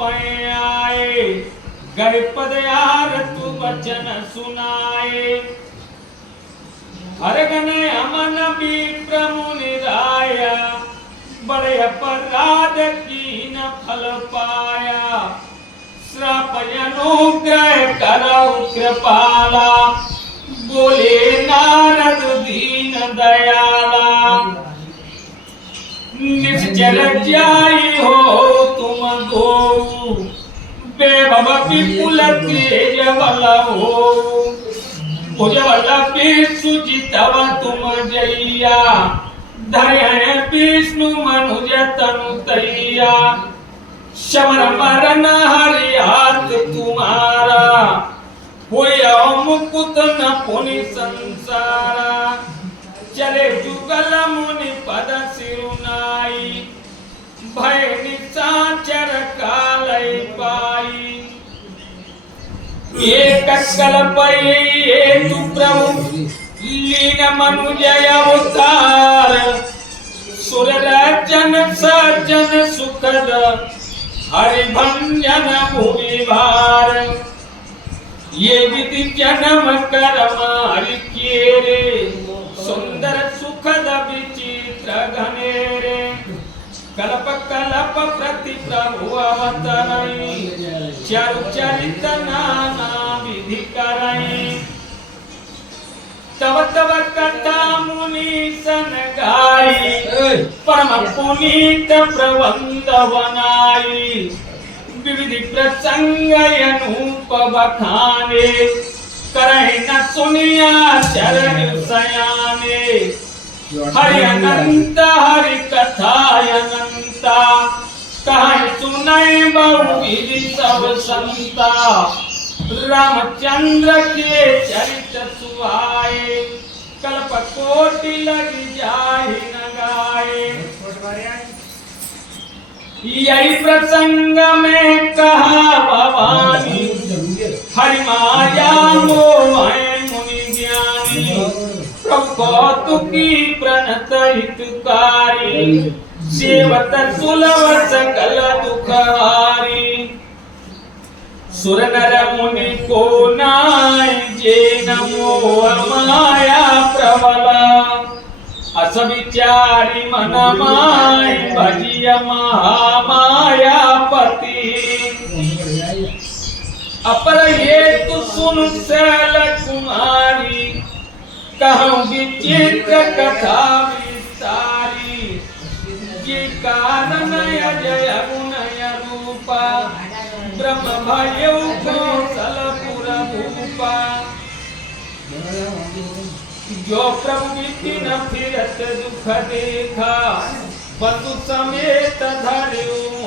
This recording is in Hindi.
पै आए गए पद यार तू वचन सुनाए हर गने अमन भी प्रमुनि राया बड़े अपराध की न फल पाया श्राप अनुग्रह करौ कृपाला बोले नारद दीन दयाला निश्चल जाई हो तुम गो बेभव विपुल तेज बल हो भुजबल सुजितव तुम जैया धर्य विष्णु मनुज तनु तैया शमर मरण हरि हाथ तुम्हारा होया मुकुत न पुनि संसारा चले जुगल मुनि पद सिरुनाई भय निशाचर कालय पाई एक कल्प ये तु प्रभु लीन मनुजय अवतार सुर राजन सज्जन सुखद हरिभंजन भूमि भार ये विधि जन्म कर्म हरि किए रे सुंदर सुखद विचित्र घनेरे कल्प कल्प प्रति प्रभु अवतरई चारु चरित नाना विधि करई तव तव कथा मुनि सन गाई परम पुनीत प्रबंध बनाई विविधि प्रसंग अनूप बखाने करहि न सुनिया चरण सयाने हरि अनंत हरि कथा अनंता कहि सुनय बहुविधि सब संता रामचंद्र के चरित सुहाए कल्प कोटि लग जाहि न गाए यही प्रसंग में कहा भवानी हरि माया मोह मुनि ज्ञानी प्रभु कौतुकी प्रणत हितकारी सेवत सुलभ सकल दुखहारी सुर नर मुनि को नाय जे नमो माया प्रबला अस विचारी मन माय भजिय महामाया पति अपर ये तु सुन शैल कुमारी कहूँ विचित्र कथा विस्तारी ये कारण अजय गुणय रूपा ब्रह्म भयो कौशलपुर भूपा जो प्रवृत्ति न फिरत दुख देखा बंधु समेत धर्यो